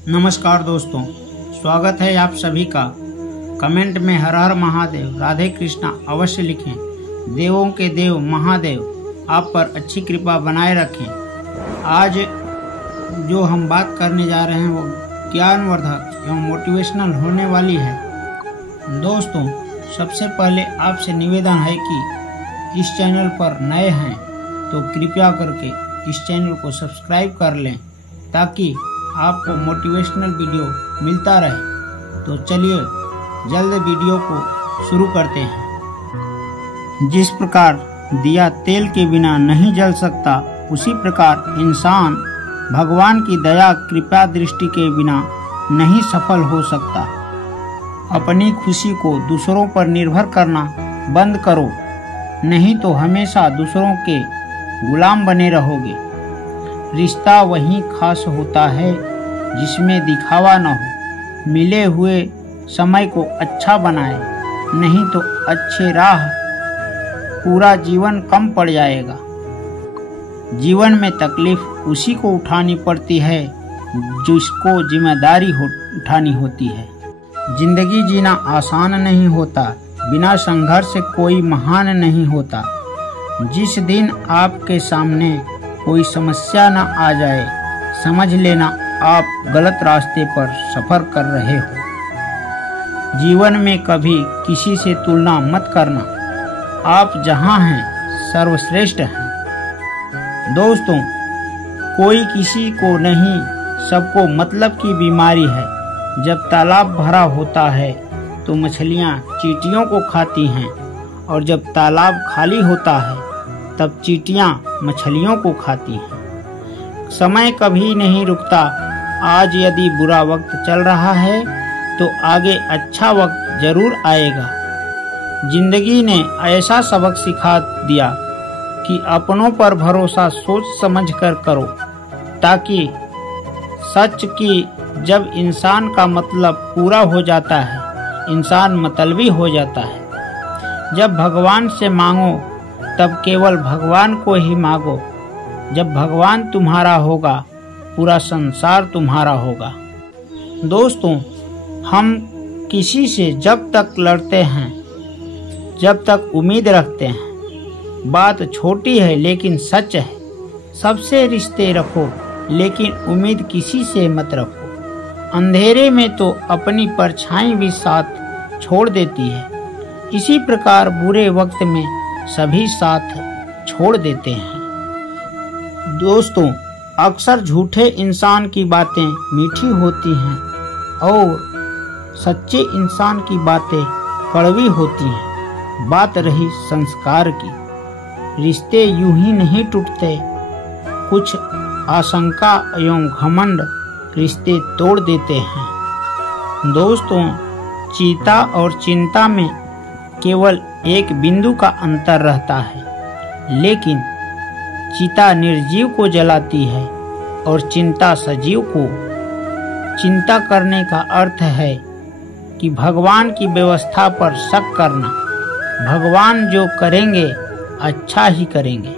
नमस्कार दोस्तों, स्वागत है आप सभी का। कमेंट में हर हर महादेव, राधे कृष्णा अवश्य लिखें। देवों के देव महादेव आप पर अच्छी कृपा बनाए रखें। आज जो हम बात करने जा रहे हैं वो ज्ञानवर्धक एवं मोटिवेशनल होने वाली है। दोस्तों, सबसे पहले आपसे निवेदन है कि इस चैनल पर नए हैं तो कृपया करके इस चैनल को सब्सक्राइब कर लें ताकि आपको मोटिवेशनल वीडियो मिलता रहे। तो चलिए जल्द वीडियो को शुरू करते हैं। जिस प्रकार दिया तेल के बिना नहीं जल सकता, उसी प्रकार इंसान भगवान की दया कृपा दृष्टि के बिना नहीं सफल हो सकता। अपनी खुशी को दूसरों पर निर्भर करना बंद करो, नहीं तो हमेशा दूसरों के गुलाम बने रहोगे। रिश्ता वही खास होता है जिसमें दिखावा न हो। मिले हुए समय को अच्छा बनाए, नहीं तो अच्छे राह पूरा जीवन कम पड़ जाएगा। जीवन में तकलीफ उसी को उठानी पड़ती है जिसको जिम्मेदारी उठानी होती है। जिंदगी जीना आसान नहीं होता, बिना संघर्ष से कोई महान नहीं होता। जिस दिन आपके सामने कोई समस्या न आ जाए, समझ लेना आप गलत रास्ते पर सफर कर रहे हो। जीवन में कभी किसी से तुलना मत करना, आप जहां हैं सर्वश्रेष्ठ हैं। दोस्तों, कोई किसी को नहीं, सबको मतलब की बीमारी है। जब तालाब भरा होता है तो मछलियां चींटियों को खाती हैं, और जब तालाब खाली होता है तब चींटियां मछलियों को खाती हैं। समय कभी नहीं रुकता। आज यदि बुरा वक्त चल रहा है तो आगे अच्छा वक्त जरूर आएगा। जिंदगी ने ऐसा सबक सिखा दिया कि अपनों पर भरोसा सोच समझ कर करो, ताकि सच कि जब इंसान का मतलब पूरा हो जाता है, इंसान मतलबी हो जाता है। जब भगवान से मांगो तब केवल भगवान को ही मांगो। जब भगवान तुम्हारा होगा, पूरा संसार तुम्हारा होगा। दोस्तों, हम किसी से जब तक लड़ते हैं, जब तक उम्मीद रखते हैं, बात छोटी है लेकिन सच है। सबसे रिश्ते रखो लेकिन उम्मीद किसी से मत रखो। अंधेरे में तो अपनी परछाई भी साथ छोड़ देती है। इसी प्रकार बुरे वक्त में सभी साथ छोड़ देते हैं। दोस्तों, अक्सर झूठे इंसान की बातें मीठी होती हैं और सच्चे इंसान की बातें कड़वी होती हैं। बात रही संस्कार की, रिश्ते यूं ही नहीं टूटते। कुछ आशंका एवं घमंड रिश्ते तोड़ देते हैं। दोस्तों, चीता और चिंता में केवल एक बिंदु का अंतर रहता है, लेकिन चिता निर्जीव को जलाती है और चिंता सजीव को। चिंता करने का अर्थ है कि भगवान की व्यवस्था पर शक करना। भगवान जो करेंगे अच्छा ही करेंगे।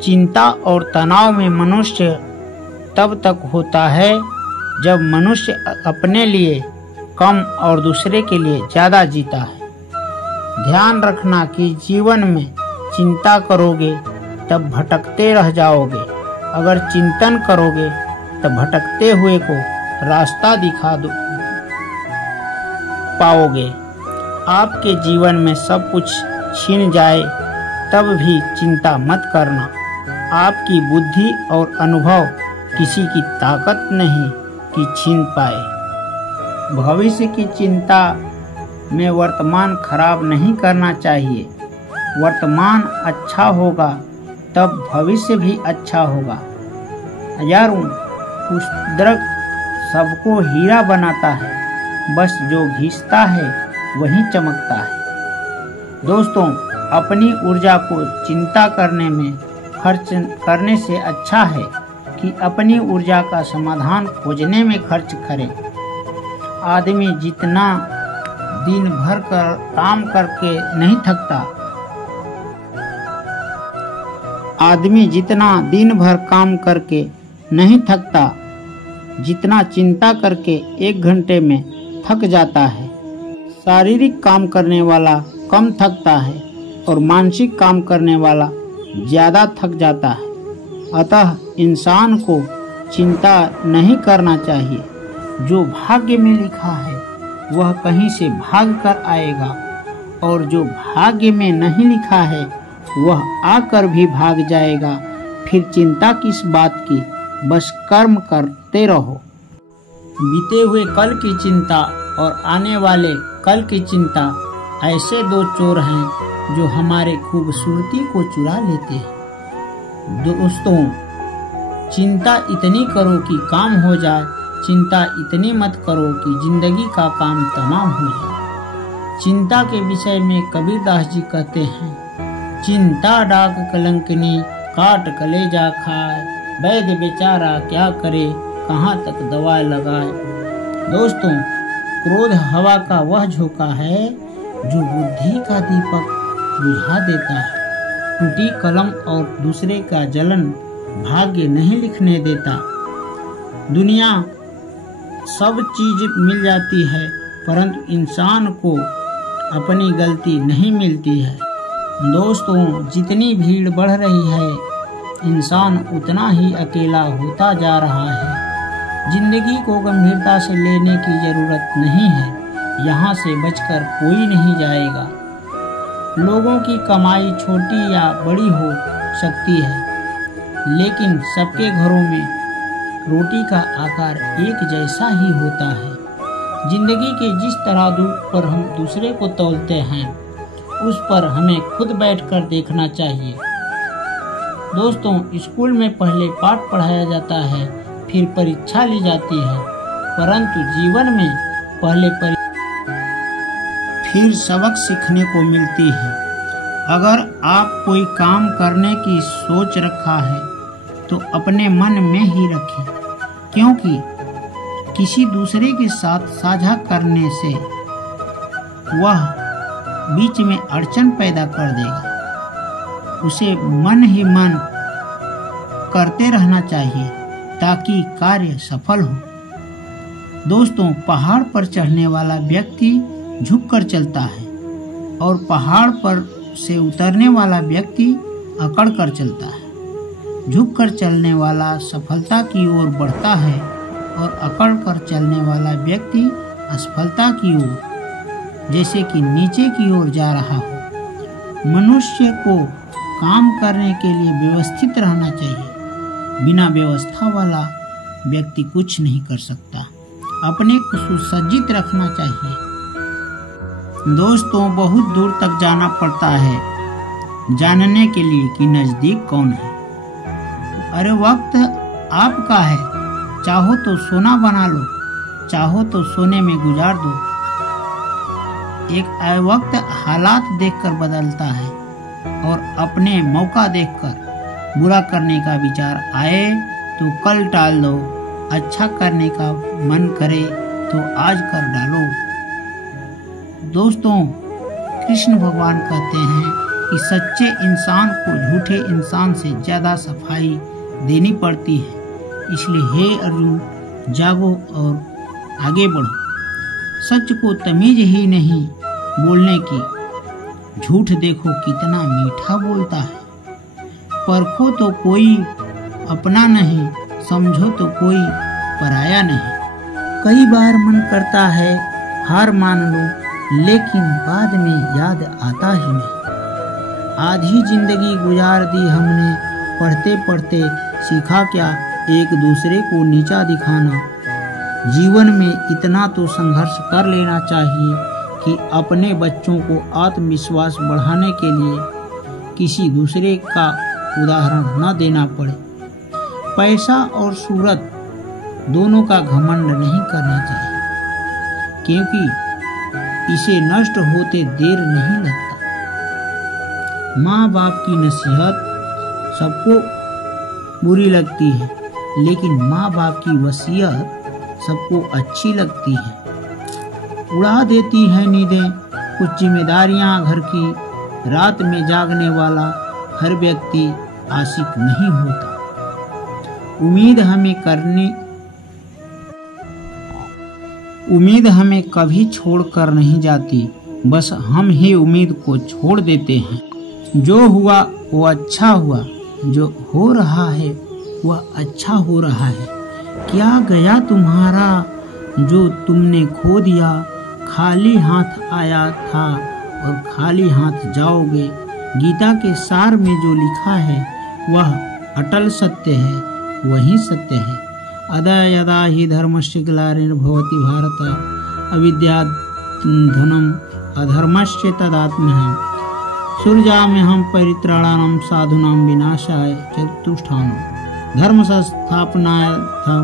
चिंता और तनाव में मनुष्य तब तक होता है जब मनुष्य अपने लिए कम और दूसरे के लिए ज्यादा जीता है। ध्यान रखना कि जीवन में चिंता करोगे तब भटकते रह जाओगे। अगर चिंतन करोगे तब भटकते हुए को रास्ता दिखा पाओगे। आपके जीवन में सब कुछ छीन जाए तब भी चिंता मत करना। आपकी बुद्धि और अनुभव किसी की ताकत नहीं कि छीन पाए। भविष्य की चिंता में वर्तमान खराब नहीं करना चाहिए। वर्तमान अच्छा होगा तब भविष्य भी अच्छा होगा। हजारों कुदरत सबको हीरा बनाता है, बस जो घिसता है वही चमकता है। दोस्तों, अपनी ऊर्जा को चिंता करने में खर्च करने से अच्छा है कि अपनी ऊर्जा का समाधान खोजने में खर्च करें। आदमी जितना दिन भर काम करके नहीं थकता, आदमी जितना दिन भर काम करके नहीं थकता, जितना चिंता करके 1 घंटे में थक जाता है। शारीरिक काम करने वाला कम थकता है और मानसिक काम करने वाला ज़्यादा थक जाता है। अतः इंसान को चिंता नहीं करना चाहिए। जो भाग्य में लिखा है वह कहीं से भाग कर आएगा, और जो भाग्य में नहीं लिखा है वह आकर भी भाग जाएगा। फिर चिंता किस बात की, बस कर्म करते रहो। बीते हुए कल की चिंता और आने वाले कल की चिंता ऐसे 2 चोर हैं जो हमारे खूबसूरती को चुरा लेते हैं। दोस्तों, चिंता इतनी करो कि काम हो जाए, चिंता इतनी मत करो कि जिंदगी का काम तमाम हो जाए। चिंता के विषय में कबीरदास जी कहते हैं, चिंता डाक कलंकिनी काट कलेजा खाए, वैद्य बेचारा क्या करे कहाँ तक दवा लगाए। दोस्तों, क्रोध हवा का वह झोंका है जो बुद्धि का दीपक बुझा देता है। टूटी कलम और दूसरे का जलन भाग्य नहीं लिखने देता। दुनिया सब चीज मिल जाती है, परंतु इंसान को अपनी गलती नहीं मिलती है। दोस्तों, जितनी भीड़ बढ़ रही है, इंसान उतना ही अकेला होता जा रहा है। जिंदगी को गंभीरता से लेने की जरूरत नहीं है। यहाँ से बचकर कोई नहीं जाएगा। लोगों की कमाई छोटी या बड़ी हो सकती है, लेकिन सबके घरों में रोटी का आकार एक जैसा ही होता है। जिंदगी के जिस तराजू पर हम दूसरे को तौलते हैं, उस पर हमें खुद बैठकर देखना चाहिए। दोस्तों, स्कूल में पहले पाठ पढ़ाया जाता है, फिर परीक्षा ली जाती है, परंतु जीवन में पहले फिर सबक सीखने को मिलती है। अगर आप कोई काम करने की सोच रखा है तो अपने मन में ही रखें, क्योंकि किसी दूसरे के साथ साझा करने से वह बीच में अड़चन पैदा कर देगा। उसे मन ही मन करते रहना चाहिए ताकि कार्य सफल हो। दोस्तों, पहाड़ पर चढ़ने वाला व्यक्ति झुककर चलता है और पहाड़ पर से उतरने वाला व्यक्ति अकड़ कर चलता है। झुककर चलने वाला सफलता की ओर बढ़ता है और अकड़ कर चलने वाला व्यक्ति असफलता की ओर, जैसे कि नीचे की ओर जा रहा हो। मनुष्य को काम करने के लिए व्यवस्थित रहना चाहिए। बिना व्यवस्था वाला व्यक्ति कुछ नहीं कर सकता। अपने को सुसज्जित रखना चाहिए। दोस्तों, बहुत दूर तक जाना पड़ता है जानने के लिए कि नजदीक कौन है। अरे वक्त आपका है, चाहो तो सोना बना लो, चाहो तो सोने में गुजार दो। एक वक्त हालात देखकर बदलता है, और अपने मौका देखकर बुरा करने का विचार आए तो कल टाल दो। अच्छा करने का मन करे तो आज कर डालो। दोस्तों, कृष्ण भगवान कहते हैं कि सच्चे इंसान को झूठे इंसान से ज्यादा सफाई देनी पड़ती है। इसलिए हे अर्जुन, जागो और आगे बढ़ो। सच को तमीज ही नहीं बोलने की। झूठ देखो कितना मीठा बोलता है। परखो तो कोई अपना नहीं, समझो तो कोई पराया नहीं। कई बार मन करता है हार मान लो, लेकिन बाद में याद आता ही नहीं। आधी जिंदगी गुजार दी हमने, पढ़ते पढ़ते सीखा क्या एक दूसरे को नीचा दिखाना। जीवन में इतना तो संघर्ष कर लेना चाहिए कि अपने बच्चों को आत्मविश्वास बढ़ाने के लिए किसी दूसरे का उदाहरण न देना पड़े। पैसा और सूरत दोनों का घमंड नहीं करना चाहिए, क्योंकि इसे नष्ट होते देर नहीं लगता। माँ बाप की नसीहत सबको बुरी लगती है, लेकिन माँ बाप की वसीयत सबको अच्छी लगती है। उड़ा देती है नींदें कुछ जिम्मेदारियां घर की। रात में जागने वाला हर व्यक्ति आशिक नहीं होता। उम्मीद हमें करनी उम्मीद हमें कभी छोड़कर नहीं जाती, बस हम ही उम्मीद को छोड़ देते हैं। जो हुआ वो अच्छा हुआ, जो हो रहा है वह अच्छा हो रहा है। क्या गया तुम्हारा जो तुमने खो दिया, खाली हाथ आया था और खाली हाथ जाओगे। गीता के सार में जो लिखा है वह अटल सत्य है, वही सत्य है। अदा यदा हि धर्मस्य ग्लानिर्भवति भारत, अविद्या धनम अधर्मस्य तदात्म्यहम्, सृजाम्यहं परित्राणाय साधूनां विनाशाय चतुष्टायम्, धर्म संस्थापनार्थं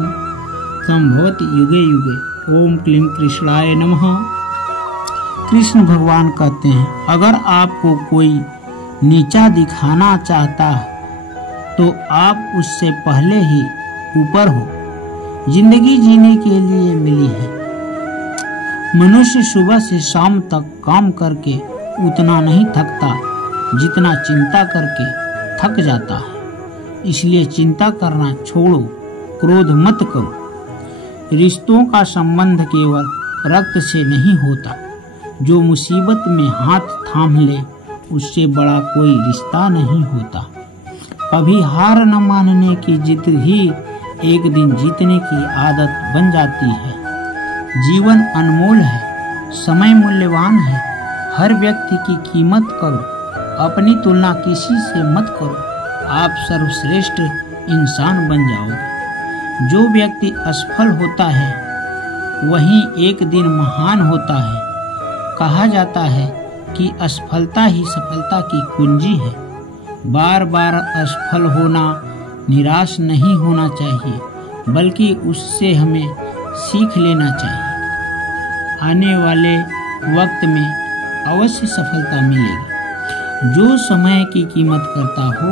संभवति युगे युगे। ओम क्लीं कृष्णाय नमः। कृष्ण भगवान कहते हैं, अगर आपको कोई नीचा दिखाना चाहता तो आप उससे पहले ही ऊपर हो। जिंदगी जीने के लिए मिली है। मनुष्य सुबह से शाम तक काम करके उतना नहीं थकता जितना चिंता करके थक जाता है। इसलिए चिंता करना छोड़ो, क्रोध मत करो। रिश्तों का संबंध केवल रक्त से नहीं होता। जो मुसीबत में हाथ थाम ले उससे बड़ा कोई रिश्ता नहीं होता। कभी हार न मानने की जिद ही एक दिन जीतने की आदत बन जाती है। जीवन अनमोल है, समय मूल्यवान है। हर व्यक्ति की कीमत करो, अपनी तुलना किसी से मत करो। आप सर्वश्रेष्ठ इंसान बन जाओगे। जो व्यक्ति असफल होता है वही एक दिन महान होता है। कहा जाता है कि असफलता ही सफलता की कुंजी है। बार बार असफल होना, निराश नहीं होना चाहिए, बल्कि उससे हमें सीख लेना चाहिए। आने वाले वक्त में अवश्य सफलता मिलेगी। जो समय की कीमत करता हो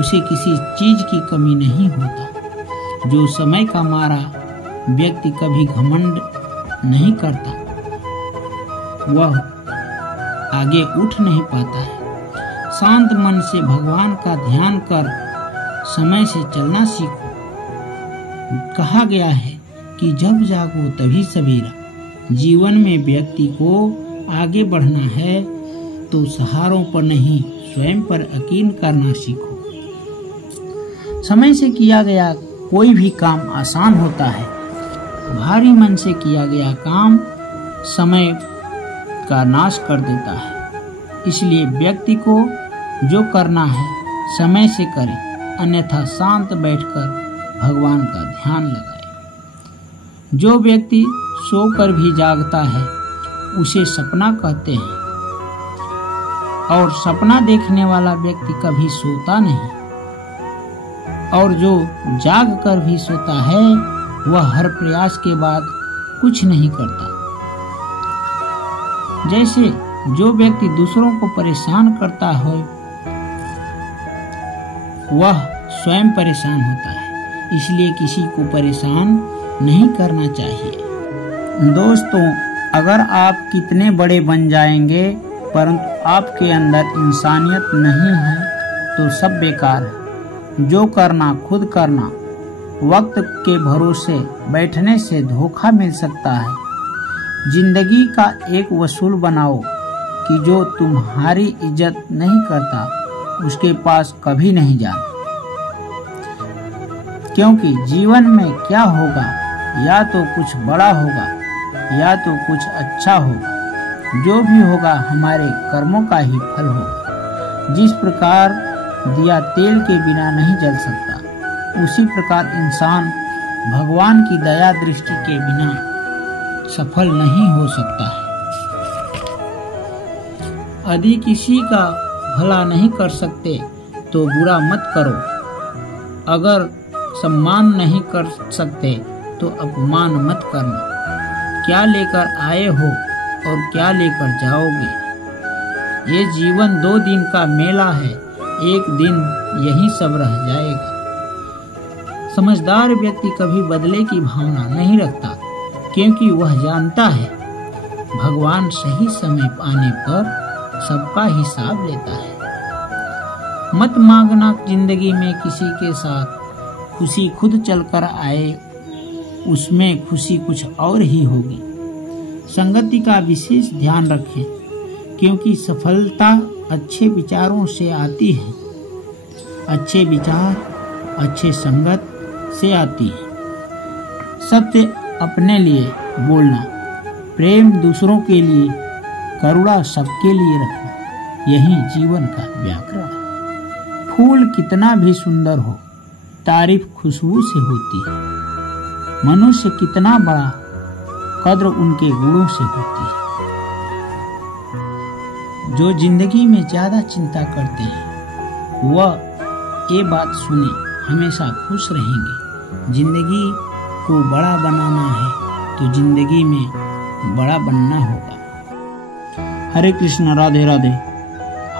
उसे किसी चीज की कमी नहीं होता। जो समय का मारा व्यक्ति कभी घमंड नहीं करता, वह आगे उठ नहीं पाता है। शांत मन से भगवान का ध्यान कर समय से चलना सीखो। कहा गया है कि जब जागो तभी सवेरा। जीवन में व्यक्ति को आगे बढ़ना है तो सहारों पर नहीं, स्वयं पर यकीन करना सीखो। समय से किया गया कोई भी काम आसान होता है। भारी मन से किया गया काम समय का नाश कर देता है। इसलिए व्यक्ति को जो करना है समय से करे, अन्यथा शांत बैठकर भगवान का ध्यान लगाए। जो व्यक्ति सोकर भी जागता है उसे सपना कहते हैं, और सपना देखने वाला व्यक्ति कभी सोता नहीं। और जो जाग कर भी सोता है वह हर प्रयास के बाद कुछ नहीं करता। जैसे जो व्यक्ति दूसरों को परेशान करता हो वह स्वयं परेशान होता है। इसलिए किसी को परेशान नहीं करना चाहिए। दोस्तों, अगर आप कितने बड़े बन जाएंगे परंतु आपके अंदर इंसानियत नहीं है तो सब बेकार है। जो करना खुद करना। वक्त के भरोसे बैठने से धोखा मिल सकता है। जिंदगी का एक वसूल बनाओ कि जो तुम्हारी इज्जत नहीं करता उसके पास कभी नहीं जाना। क्योंकि जीवन में क्या होगा, या तो कुछ बड़ा होगा या तो कुछ अच्छा होगा। जो भी होगा हमारे कर्मों का ही फल होगा। जिस प्रकार दिया तेल के बिना नहीं जल सकता, उसी प्रकार इंसान भगवान की दया दृष्टि के बिना सफल नहीं हो सकता है। यदि किसी का भला नहीं कर सकते तो बुरा मत करो। अगर सम्मान नहीं कर सकते तो अपमान मत करना। क्या लेकर आए हो और क्या लेकर जाओगे। ये जीवन 2 दिन का मेला है, एक दिन यही सब रह जाएगा। समझदार व्यक्ति कभी बदले की भावना नहीं रखता, क्योंकि वह जानता है भगवान सही समय आने पर सबका हिसाब लेता है। मत मांगना जिंदगी में किसी के साथ खुशी खुद चलकर आए उसमें खुशी कुछ और ही होगी। संगति का विशेष ध्यान रखें, क्योंकि सफलता अच्छे विचारों से आती है। अच्छे विचार अच्छे संगत से आती है। सत्य अपने लिए बोलना, प्रेम दूसरों के लिए, करुणा सबके लिए रखना, यही जीवन का व्याकरण है। फूल कितना भी सुंदर हो, तारीफ खुशबू से होती है। मनुष्य कितना बड़ा, कद्र उनके गुणों से होती है। जो जिंदगी में ज्यादा चिंता करते हैं वह ये बात सुने हमेशा खुश रहेंगे। जिंदगी को बड़ा बनाना है तो जिंदगी में बड़ा बनना होगा। हरे कृष्ण, राधे राधे।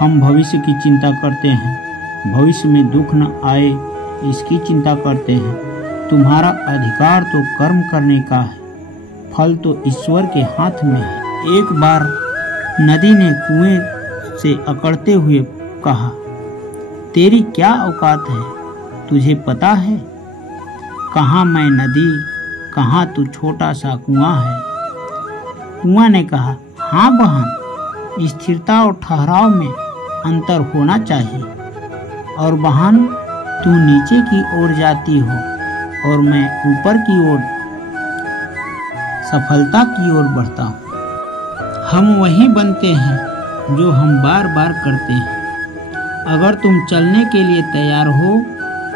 हम भविष्य की चिंता करते हैं, भविष्य में दुख न आए इसकी चिंता करते हैं। तुम्हारा अधिकार तो कर्म करने का है, फल तो ईश्वर के हाथ में है। एक बार नदी ने कुएं से अकड़ते हुए कहा, तेरी क्या औकात है, तुझे पता है? कहाँ मैं नदी, कहाँ तू छोटा सा कुआं है। कुआं ने कहा, हाँ बहन, स्थिरता और ठहराव में अंतर होना चाहिए। और बहन, तू नीचे की ओर जाती हो और मैं ऊपर की ओर, सफलता की ओर बढ़ता हूँ। हम वही बनते हैं जो हम बार बार करते हैं। अगर तुम चलने के लिए तैयार हो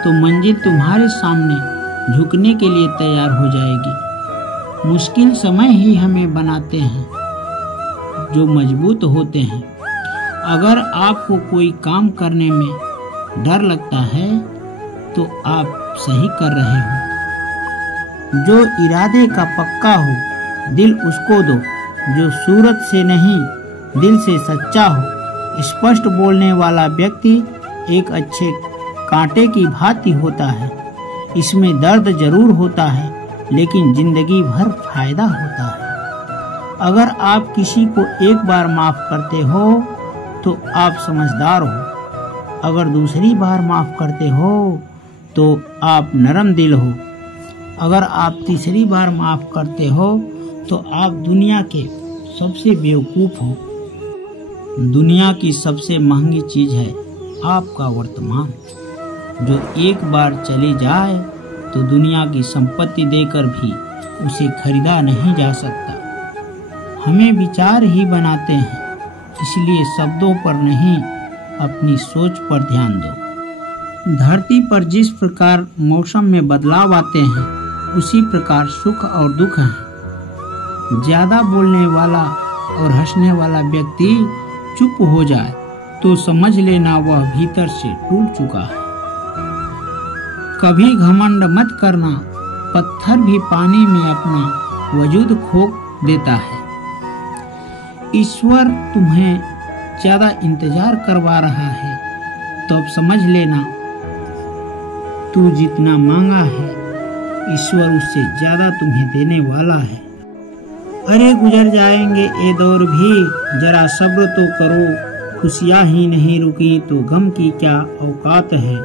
तो मंजिल तुम्हारे सामने झुकने के लिए तैयार हो जाएगी। मुश्किल समय ही हमें बनाते हैं जो मजबूत होते हैं। अगर आपको कोई काम करने में डर लगता है तो आप सही कर रहे हो। जो इरादे का पक्का हो दिल उसको दो, जो सूरत से नहीं दिल से सच्चा हो। स्पष्ट बोलने वाला व्यक्ति एक अच्छे कांटे की भांति होता है। इसमें दर्द जरूर होता है लेकिन जिंदगी भर फायदा होता है। अगर आप किसी को एक बार माफ करते हो तो आप समझदार हो। अगर दूसरी बार माफ करते हो तो आप नरम दिल हो। अगर आप तीसरी बार माफ करते हो तो आप दुनिया के सबसे बेवकूफ हो। दुनिया की सबसे महंगी चीज है आपका वर्तमान, जो एक बार चली जाए तो दुनिया की संपत्ति देकर भी उसे खरीदा नहीं जा सकता। हमें विचार ही बनाते हैं, इसलिए शब्दों पर नहीं अपनी सोच पर ध्यान दो। धरती पर जिस प्रकार मौसम में बदलाव आते हैं उसी प्रकार सुख और दुख हैं। ज्यादा बोलने वाला और हंसने वाला व्यक्ति चुप हो जाए तो समझ लेना वह भीतर से टूट चुका है। कभी घमंड मत करना, पत्थर भी पानी में अपना वजूद खो देता है। ईश्वर तुम्हें ज्यादा इंतजार करवा रहा है तो अब समझ लेना, तू जितना मांगा है ईश्वर उससे ज्यादा तुम्हें देने वाला है। अरे गुजर जाएंगे ये दौर भी, जरा सब्र तो करो। खुशियाँ ही नहीं रुकी तो गम की क्या औकात है।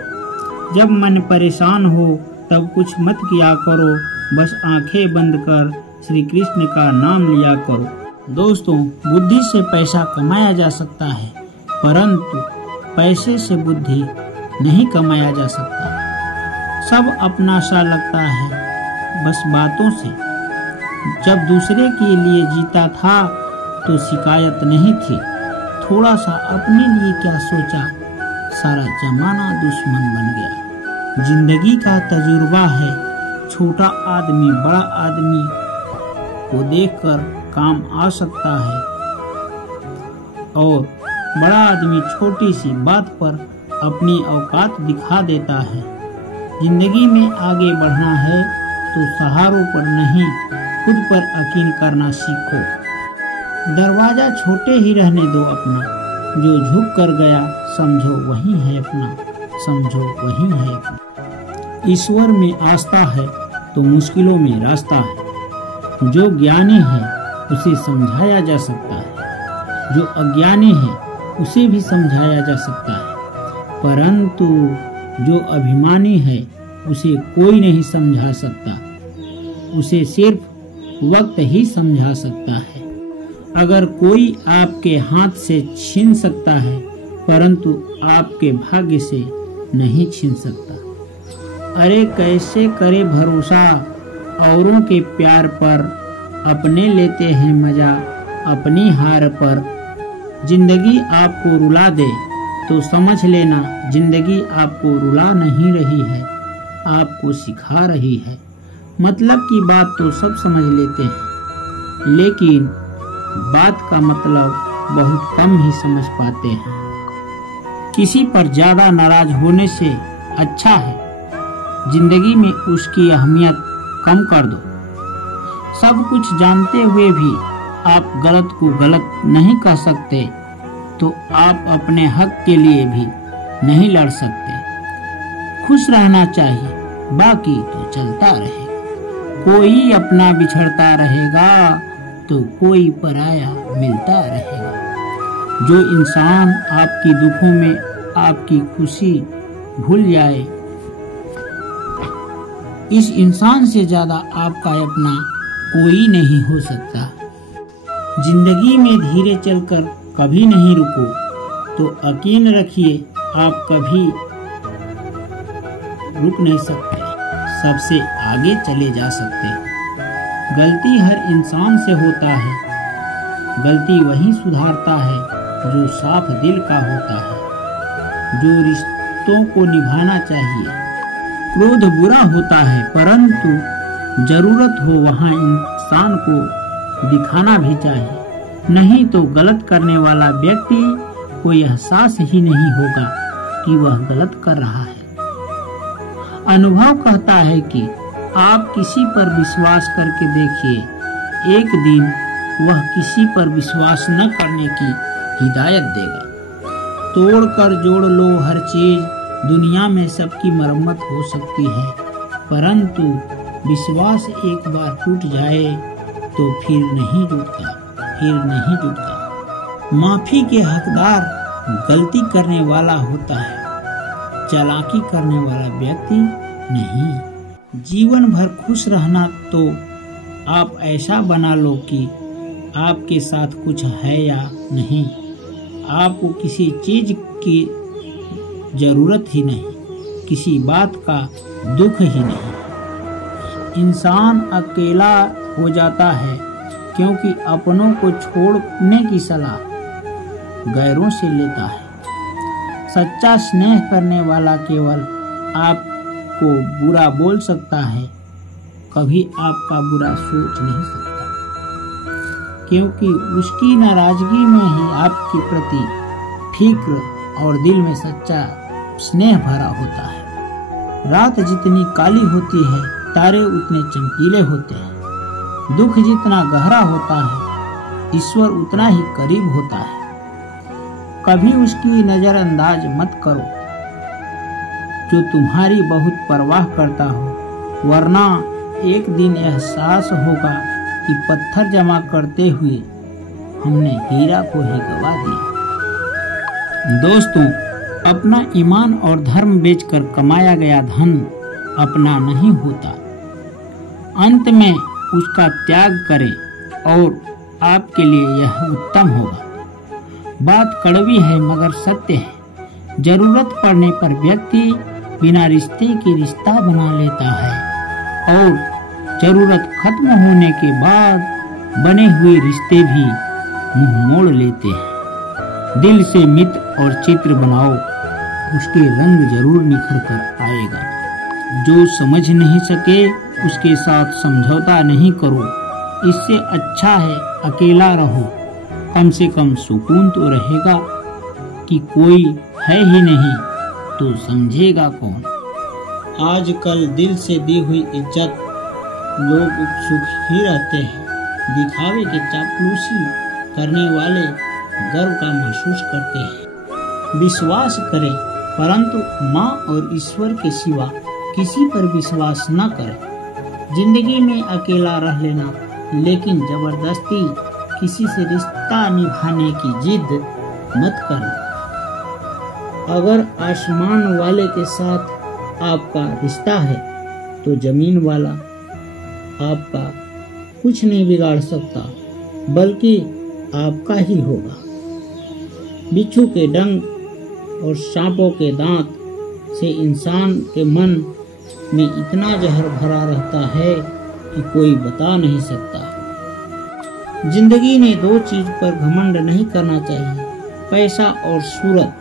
जब मन परेशान हो तब कुछ मत किया करो, बस आंखें बंद कर श्री कृष्ण का नाम लिया करो। दोस्तों, बुद्धि से पैसा कमाया जा सकता है, परंतु पैसे से बुद्धि नहीं कमाया जा सकता। सब अपना सा लगता है बस बातों से। जब दूसरे के लिए जीता था तो शिकायत नहीं थी, थोड़ा सा अपने लिए क्या सोचा, सारा जमाना दुश्मन बन गया। जिंदगी का तजुर्बा है, छोटा आदमी बड़ा आदमी को देखकर काम आ सकता है और बड़ा आदमी छोटी सी बात पर अपनी औकात दिखा देता है। जिंदगी में आगे बढ़ना है तो सहारों पर नहीं खुद पर यकीन करना सीखो। दरवाजा छोटे ही रहने दो अपना, जो झुक कर गया समझो वही है अपना, समझो वही है अपना। ईश्वर में आस्था है तो मुश्किलों में रास्ता है। जो ज्ञानी है उसे समझाया जा सकता है, जो अज्ञानी है उसे भी समझाया जा सकता है, परंतु जो अभिमानी है उसे कोई नहीं समझा सकता। उसे सिर्फ वक्त ही समझा सकता है। अगर कोई आपके हाथ से छीन सकता है परंतु आपके भाग्य से नहीं छीन सकता। अरे कैसे करे भरोसा औरों के प्यार पर, अपने लेते हैं मजा अपनी हार पर। जिंदगी आपको रुला दे तो समझ लेना जिंदगी आपको रुला नहीं रही है, आपको सिखा रही है। मतलब की बात तो सब समझ लेते हैं लेकिन बात का मतलब बहुत कम ही समझ पाते हैं। किसी पर ज्यादा नाराज होने से अच्छा है जिंदगी में उसकी अहमियत कम कर दो। सब कुछ जानते हुए भी आप गलत को गलत नहीं कह सकते तो आप अपने हक के लिए भी नहीं लड़ सकते। खुश रहना चाहिए, बाकी तो चलता रहेगा। कोई अपना बिछड़ता रहेगा तो कोई पराया मिलता रहेगा। जो इंसान आपकी दुखों में आपकी खुशी भूल जाए, इस इंसान से ज्यादा आपका अपना कोई नहीं हो सकता। जिंदगी में धीरे चलकर कभी नहीं रुको तो यकीन रखिए आप कभी रुक नहीं सकते, सबसे आगे चले जा सकते। गलती हर इंसान से होता है, गलती वही सुधारता है जो साफ दिल का होता है। जो रिश्तों को निभाना चाहिए। क्रोध बुरा होता है परंतु जरूरत हो वहाँ इंसान को दिखाना भी चाहिए, नहीं तो गलत करने वाला व्यक्ति को एहसास ही नहीं होगा कि वह गलत कर रहा है। अनुभव कहता है कि आप किसी पर विश्वास करके देखिए, एक दिन वह किसी पर विश्वास न करने की हिदायत देगा। तोड़ कर जोड़ लो हर चीज, दुनिया में सबकी मरम्मत हो सकती है परंतु विश्वास एक बार टूट जाए तो फिर नहीं जुटता। माफी के हकदार गलती करने वाला होता है, चालाकी करने वाला व्यक्ति नहीं। जीवन भर खुश रहना तो आप ऐसा बना लो कि आपके साथ कुछ है या नहीं, आपको किसी चीज की जरूरत ही नहीं, किसी बात का दुख ही नहीं। इंसान अकेला हो जाता है क्योंकि अपनों को छोड़ने की सलाह गैरों से लेता है। सच्चा स्नेह करने वाला केवल आपको बुरा बोल सकता है, कभी आपका बुरा सोच नहीं सकता, क्योंकि उसकी नाराजगी में ही आपके प्रति फिक्र और दिल में सच्चा स्नेह भरा होता है। रात जितनी काली होती है तारे उतने चमकीले होते हैं। दुख जितना गहरा होता है ईश्वर उतना ही करीब होता है। कभी उसकी नजरअंदाज मत करो जो तुम्हारी बहुत परवाह करता हो, वरना एक दिन एहसास होगा कि पत्थर जमा करते हुए हमने हीरा को ही गवा दिया। दोस्तों, अपना ईमान और धर्म बेचकर कमाया गया धन अपना नहीं होता। अंत में उसका त्याग करें और आपके लिए यह उत्तम होगा। बात कड़वी है मगर सत्य है। जरूरत पड़ने पर व्यक्ति बिना रिश्ते के रिश्ता बना लेता है और जरूरत खत्म होने के बाद बने हुए रिश्ते भी मुंह मोड़ लेते हैं। दिल से मित्र और चित्र बनाओ, उसके रंग जरूर निखर कर आएगा। जो समझ नहीं सके उसके साथ समझौता नहीं करो। इससे अच्छा है अकेला रहो, कम से कम सुकून तो रहेगा कि कोई है ही नहीं तो समझेगा कौन। आजकल दिल से दी हुई इज्जत लोग उत्सुक ही रहते हैं। दिखावे के चापलूसी करने वाले गर्व का महसूस करते हैं। विश्वास करें परंतु माँ और ईश्वर के सिवा किसी पर विश्वास न करें। जिंदगी में अकेला रह लेना, लेकिन जबरदस्ती किसी से रिश्ता निभाने की जिद मत करना। अगर आसमान वाले के साथ आपका रिश्ता है तो जमीन वाला आपका कुछ नहीं बिगाड़ सकता, बल्कि आपका ही होगा। बिच्छू के डंक और सांपों के दांत से इंसान के मन में इतना जहर भरा रहता है कि कोई बता नहीं सकता। जिंदगी में दो चीज पर घमंड नहीं करना चाहिए, पैसा और सूरत।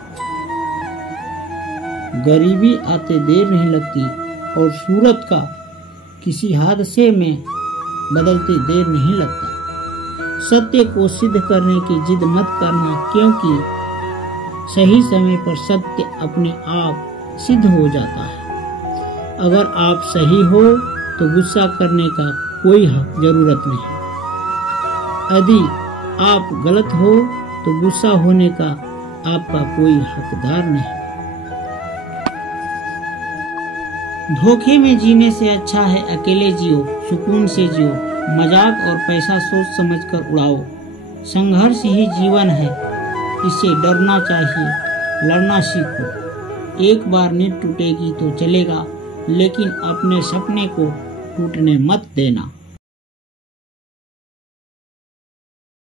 गरीबी आते देर नहीं लगती और सूरत का किसी हादसे में बदलते देर नहीं लगता। सत्य को सिद्ध करने की जिद मत करना, क्योंकि सही समय पर सत्य अपने आप सिद्ध हो जाता है। अगर आप सही हो तो गुस्सा करने का कोई जरूरत नहीं। यदि आप गलत हो तो गुस्सा होने का आपका कोई हकदार नहीं। धोखे में जीने से अच्छा है अकेले जियो, सुकून से जियो। मजाक और पैसा सोच समझकर उड़ाओ। संघर्ष ही जीवन है, इससे डरना चाहिए, लड़ना सीखो। एक बार नींद टूटेगी तो चलेगा, लेकिन अपने सपने को टूटने मत देना।